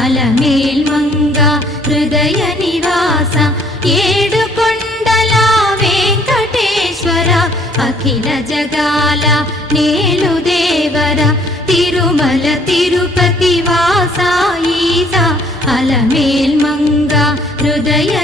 అలమేల్మంగ హృదయ నివాస ఏడుకొండల వెంకటేశ్వర అఖిల జగాల నేలు దేవర తిరుమల తిరుపతి వాస ఈస అలమేల్మంగ హృదయ